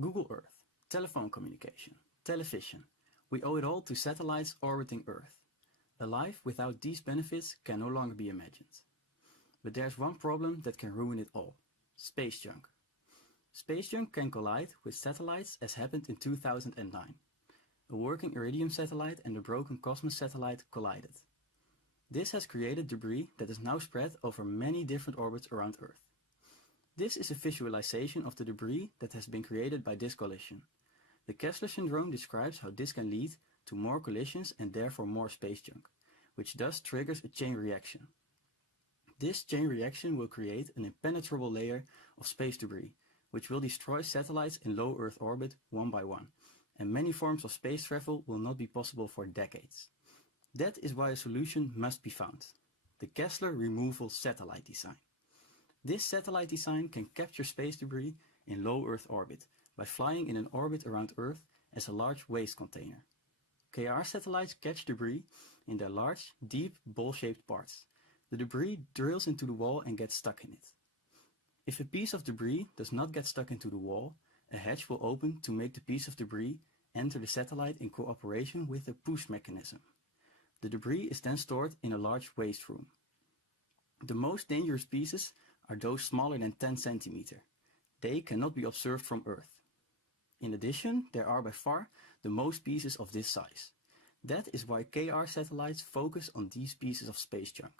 Google Earth, telephone communication, television. We owe it all to satellites orbiting Earth. A life without these benefits can no longer be imagined. But there's one problem that can ruin it all: space junk. Space junk can collide with satellites, as happened in 2009. A working Iridium satellite and a broken Cosmos satellite collided. This has created debris that is now spread over many different orbits around Earth. This is a visualization of the debris that has been created by this collision. The Kessler syndrome describes how this can lead to more collisions and therefore more space junk, which thus triggers a chain reaction. This chain reaction will create an impenetrable layer of space debris, which will destroy satellites in low Earth orbit one by one, and many forms of space travel will not be possible for decades. That is why a solution must be found: the Kessler removal satellite design. This satellite design can capture space debris in low Earth orbit by flying in an orbit around Earth as a large waste container. KR satellites catch debris in their large, deep, ball-shaped parts. The debris drills into the wall and gets stuck in it. If a piece of debris does not get stuck into the wall, a hatch will open to make the piece of debris enter the satellite in cooperation with a push mechanism. The debris is then stored in a large waste room. The most dangerous pieces are those smaller than 10 centimeters. They cannot be observed from Earth. In addition, there are by far the most pieces of this size. That is why KR satellites focus on these pieces of space junk.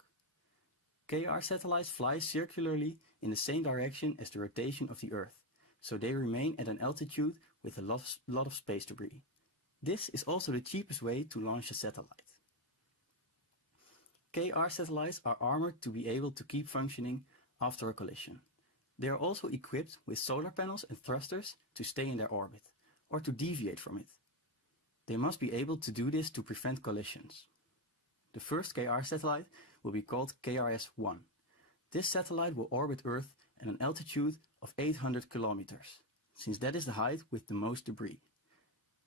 KR satellites fly circularly in the same direction as the rotation of the Earth, so they remain at an altitude with a lot of space debris. This is also the cheapest way to launch a satellite. KR satellites are armored to be able to keep functioning after a collision. They are also equipped with solar panels and thrusters to stay in their orbit, or to deviate from it. They must be able to do this to prevent collisions. The first KR satellite will be called KRS-1. This satellite will orbit Earth at an altitude of 800 kilometers, since that is the height with the most debris.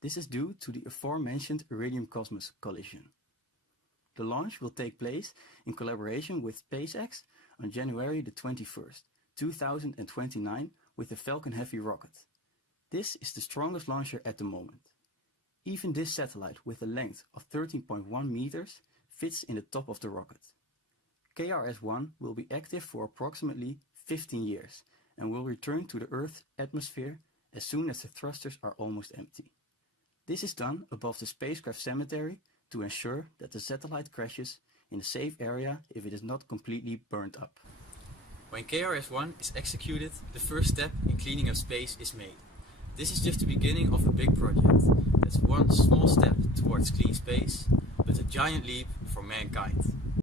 This is due to the aforementioned Iridium-Cosmos collision. The launch will take place in collaboration with SpaceX on January the 21st, 2029 with the Falcon Heavy rocket. This is the strongest launcher at the moment. Even this satellite with a length of 13.1 meters fits in the top of the rocket. KRS-1 will be active for approximately 15 years and will return to the Earth's atmosphere as soon as the thrusters are almost empty. This is done above the spacecraft cemetery to ensure that the satellite crashes in a safe area if it is not completely burned up. When KRS-1 is executed, the first step in cleaning up space is made. This is just the beginning of a big project. That's one small step towards clean space, but a giant leap for mankind.